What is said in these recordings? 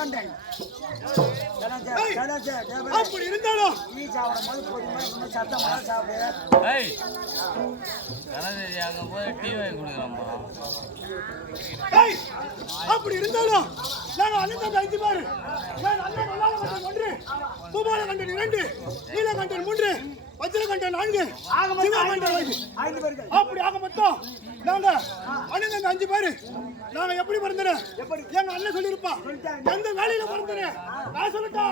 கண்டேன் அப்படி இருந்தாலும் நீ சாப்பிடும் போது பொதுவாக சத்தமாக சாப்பிடு. அப்படி இருந்தாலும் நாங்கள் அண்ணன் அஞ்சு பாரு ஒன்று பூபால கண்டன் 2 நீலகண்டன் 3 வஜ்ரகண்டன் 4 5 பேர்கள். அப்படி ஆக மொத்தம் நாங்க அண்ணன் 5 பேரு. நாங்க எப்படி பிறந்தேன் எங்க அண்ணன் சொல்லிருப்பா எந்த வேலையில பிறந்தேன் நான் சொல்லட்டா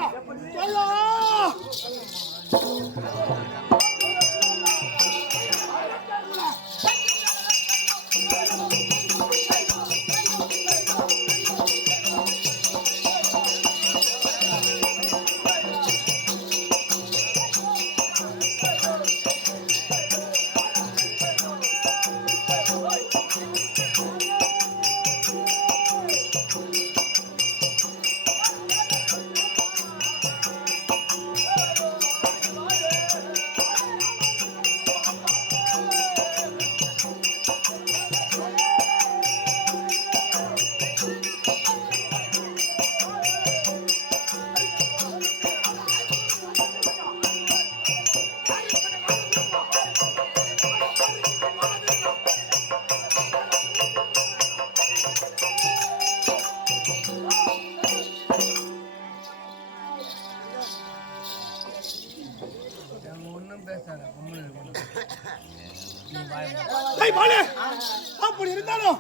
அப்படி இருந்தாலும்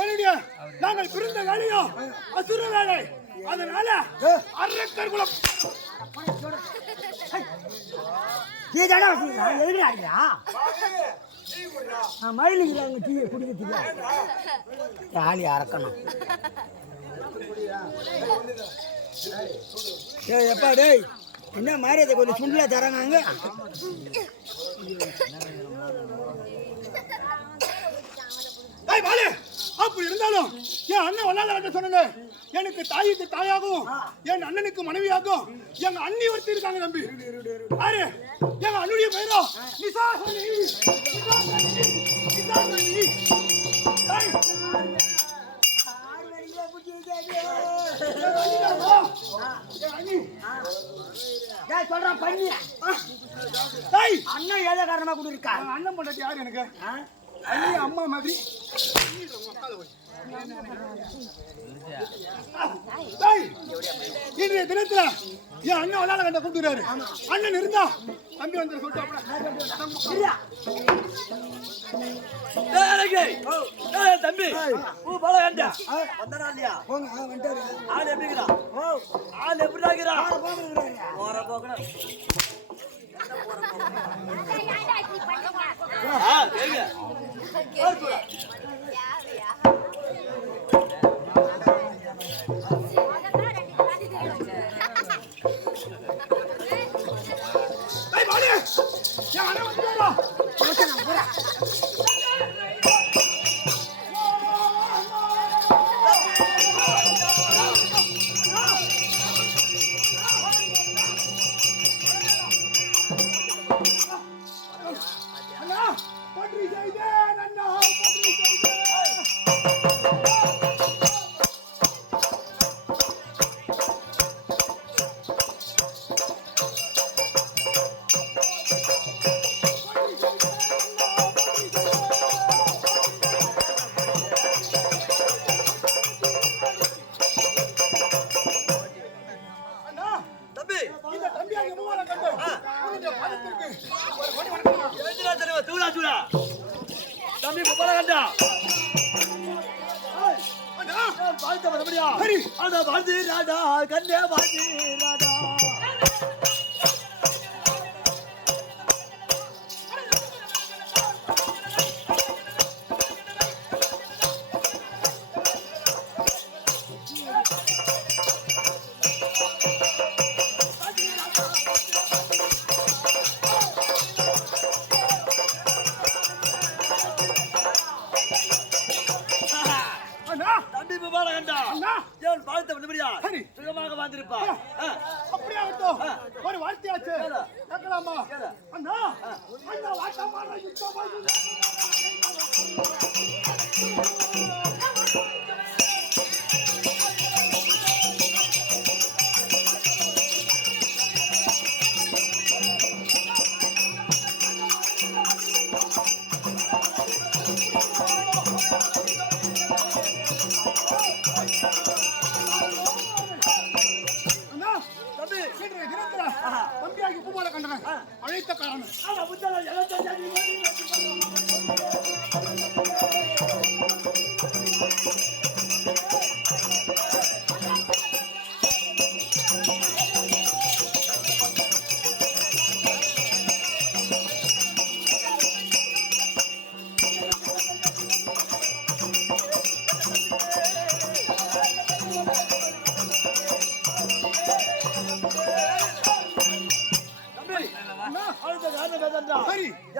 என்னுடைய நாங்கள் பிறந்த வேலையும் அசுர வேலை. அதனால அரக்கர் குலம் மயிலுக்கு டீ குடிக்கிறதுக்கு ஆளி அறக்கணும். எப்பா டேய் என்ன மாதிரி கொஞ்சம் சுண்டலா தராங்க. அப்படி இருந்தாலும் என் அண்ணன் வல்லால சொன்ன எனக்கு தாய்க்கு தாயாகவும் என் அண்ணனுக்கு மனைவியாகவும் எங்க அண்ணி ஒருத்தி இருக்காங்க தம்பி. யாரு எங்க அண்ணுடைய பேரோ நிசாசனி. சொல்றான் பண்ணி அண்ணன் ஏழை காரணமா கூட இருக்கா. அண்ணன் பண்றது யாரு எனக்கு அம்மா மாதிரி. இன்றைய தினத்துல என் அண்ணன் விளையாட கண்ட கூப்பிடுறாரு. அண்ணன் இருந்தா தம்பி வந்து தம்பி ஆள் எப்படிங்கிறா ஆள் எப்படிங்கிறா போற போக ஒரு வார்த்தையாச்சு கேட்கலாமா? அண்ணா அண்ணா வாட்டமான யுத்தமா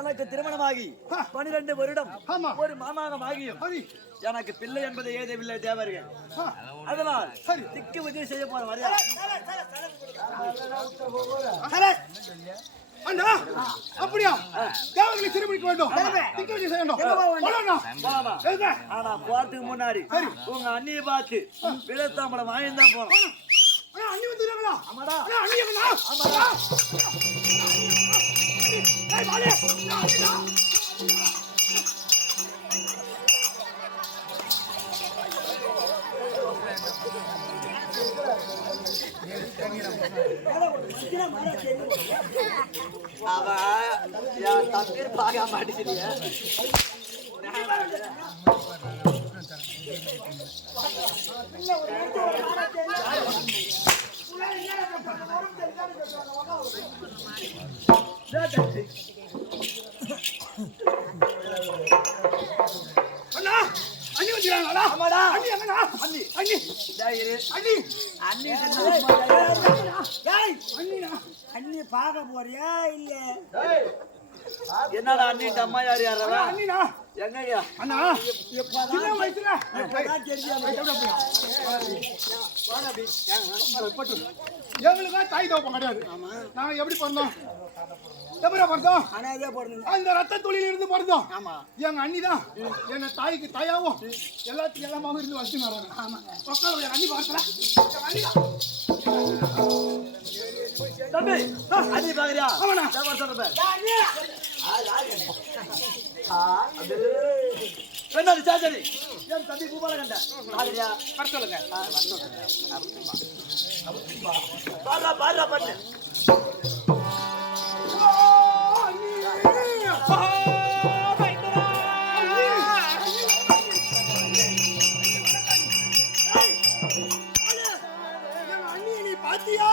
எனக்கு திருமணமாகி 12 வருடம் ஒரு மாமாகமாகியும் எனக்கு பிள்ளை என்பதை ஏதவில்லை தேவர்கள். அதனால் திக்கு உதவி செய்ய போற வரையா அப்படியா? தேவர்களை திரும்பிக்க வேண்டும். திக்கு உதவி செய்யணும். ஆனா போறதுக்கு முன்னாடி உங்க அண்ணியை பார்த்து விளத்தாம்பளம் வாங்கிதான் போனோம். அண்ணி வந்துடுறாங்களா? ஆமாடா. அண்ணி எங்கடா? ஆமாடா. ஏய் வாடே. அண்ணிடா. அவ என் தம்பி பார்க்க மாட்டேங்கிறிய. அண்ணா அண்ணி வந்துறாங்களா? ஆமாடா. அண்ணி எங்கடா? அண்ணி அண்ணி டேய் அண்ணி அண்ணி டேய் அண்ணிடா. அண்ணி பார்க்க போறியா இல்ல? என்னடா அண்ணி அம்மா யார் யாரா? அண்ணிடா. எங்கய்யா? அண்ணா சின்ன வயசுல எங்களுக்கா தாய் தோப்பம் கிடையாது. நாங்க எப்படி பிறந்தோம்? எப்படி பிறந்தோம்? அந்த ரத்த தொழில இருந்து பிறந்தோம். எங்க அண்ணிதான் என்ன தாய்க்கு தாயாவும் எல்லாத்துக்கும் எல்லாமாவும் இருந்து வச்சு வராங்க. அண்ணி பார்க்கலாம். தம்பி அண்ணி பாக்குறியா? ஆமாண்ணா. என்னது சாச்சரி? என் தம்பி பூபால கண்ட பாக்குறியா? வர சொல்லுங்க. பாரா பாரா பண்ணு. பாத்தியா?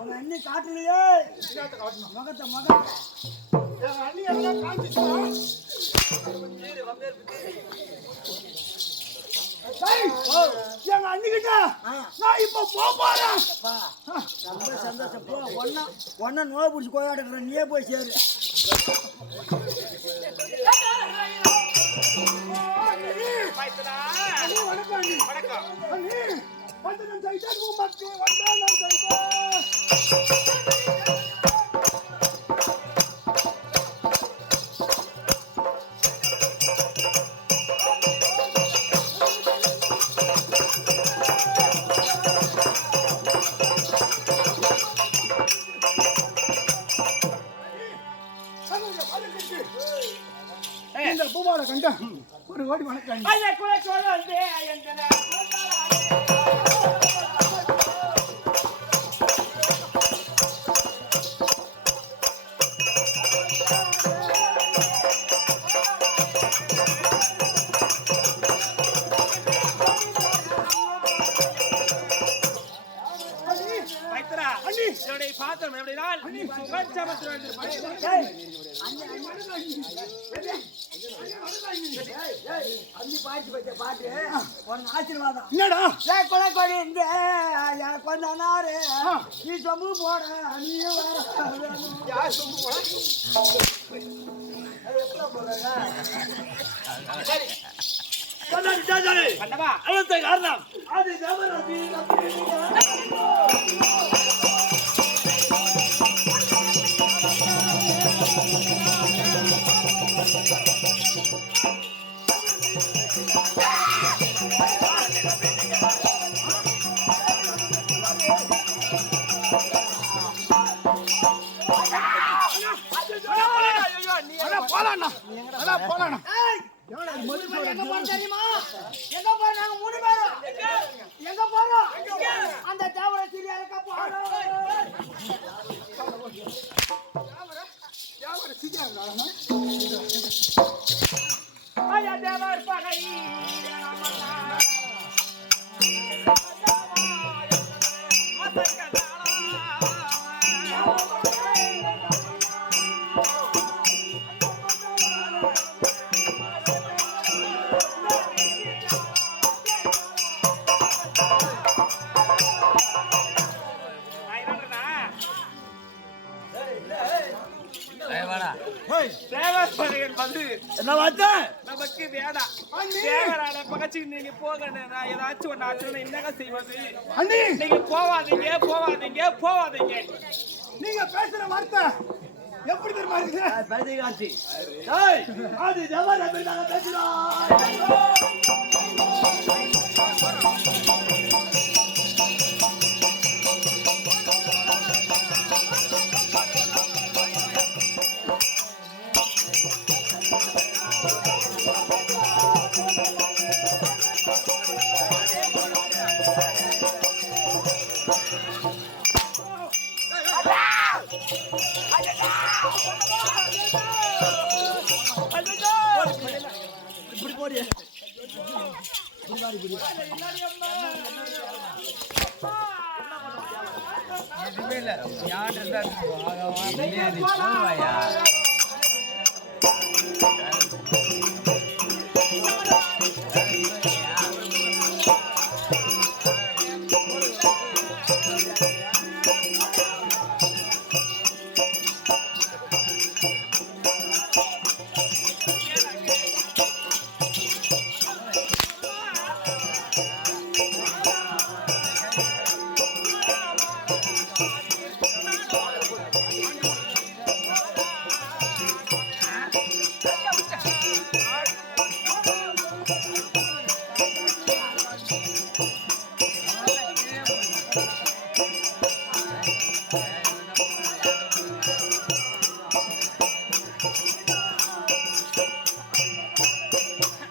உங்க அண்ணி காட்டலையே. முகத்தை எங்க அண்ணி எல்லாம் காமிச்சிச்சா? எங்க அண்ணி கிட்ட நான் இப்ப போறேன். ரொம்ப சந்தோஷம். போ ஒன்னா நோய் பிடிச்சி கோயாடுற நீயே போய் சேரு. வணக்கம். வந்து நான் ஜெயித்தேன். உமக்கு வந்தா நான் ஜெயித்தேன். இந்த பூபால கண்ட ஒரு ஓடி வணக்கம். பாத்திரம் எப்படினால் ஆசீர்வாதம் என்னடா கொலை கொடி இந்த கொஞ்ச நாரு நீ சொம்பு போட நீ யார் சொம்பு போட காரணம் அது அந்த தேவரை சீரியாலுக்கு ஐயா தேவர் பகை தேவர் என்பது என்ன வார்த்தை? நமக்கு வேடா தேவரான பகச்சு நீங்க போக நான் ஏதாச்சும் ஒன்று ஆச்சுன்னா என்னங்க செய்வது அண்ணி நீங்க போவாதீங்க போவாதீங்க போவாதீங்க நீங்க பேசுற வார்த்தை எப்படி தெரியுமா இருக்கு? பேசி காட்சி. டேய், அது ஜவான பேசாத பேசுறோம். இப்படி போறியே.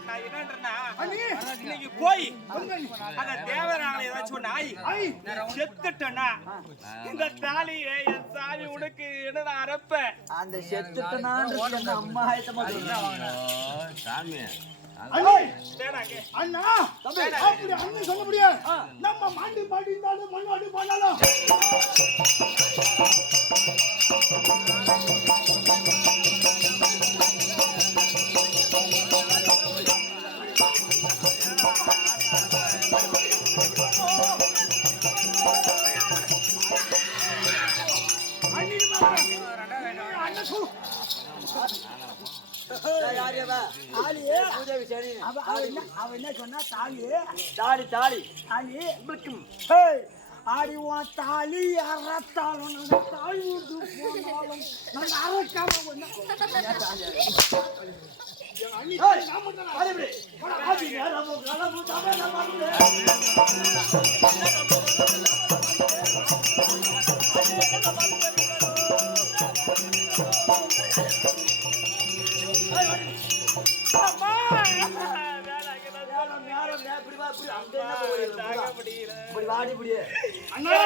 நான் என்னன்றேன்னா இன்னைக்கு போய் அந்த தேவராங்களை ஏதாச்சும் ஒன்று ஆயி செத்துட்டேன்னா இந்த தாலியை என் சாமி உனக்கு என்ன நான் அரைப்பேன் அந்த செத்துட்டனான்னு சொன்ன அம்மா ஆயத்தமா அண்ணி தேடாங்க அண்ணா அப்படி அண்ணன் சொல்ல முடியாது. நம்ம மாண்டி பாடி இருந்தாலும் மண்ணாடி பாடாலும் அவன் என்ன சொன்னா தாலி தாலி தாலி தாலி ஹேய், ஆடி உன் தாலி அறத்தாலும் நாங்க தாலி விட்டு போனாலும் நாங்க அறக்காம வாடி புடியே அண்ணா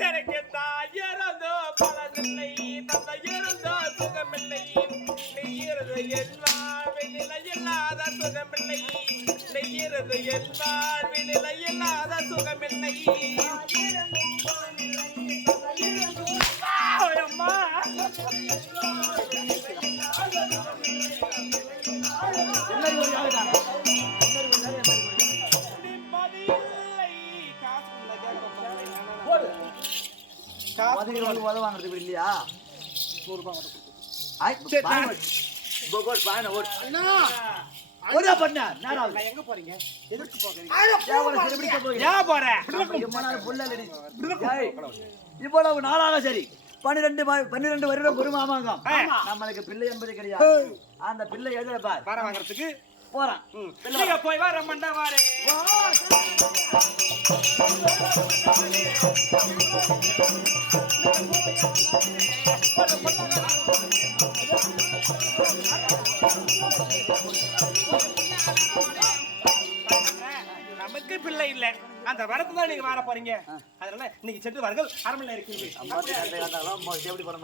எனக்கு தாயிரந்தோ பலனில்லை தந்தையிறந்தோ சுகமில்லை நெய்யிறது எல்லாமே நிலையில்லாத சுகமில்லை நெய்யிறது எல்லாமே நிலையில்லாத சுகமில்லை அம்மா வாங்குறது இல்லையா எங்க போறீங்க எதுக்கு போகிறீங்க? ஏன் போறேன் இவ்வளவு நாளாக சரி 12 வருடம் ஒரு மாமாங்கம் நம்மளுக்கு பிள்ளை என்பது கிடையாது. அந்த பிள்ளை எழுத பார் வர வாங்குறதுக்கு போறான் நீங்க போய் வர மண்டவாரே நமக்கு பிள்ளை இல்ல அந்த வரத்துல நீங்க வர போறீங்க அதனால நீங்க சென்று வாருங்கள் அரண்மனை இருக்கீங்க எப்படி பண்ண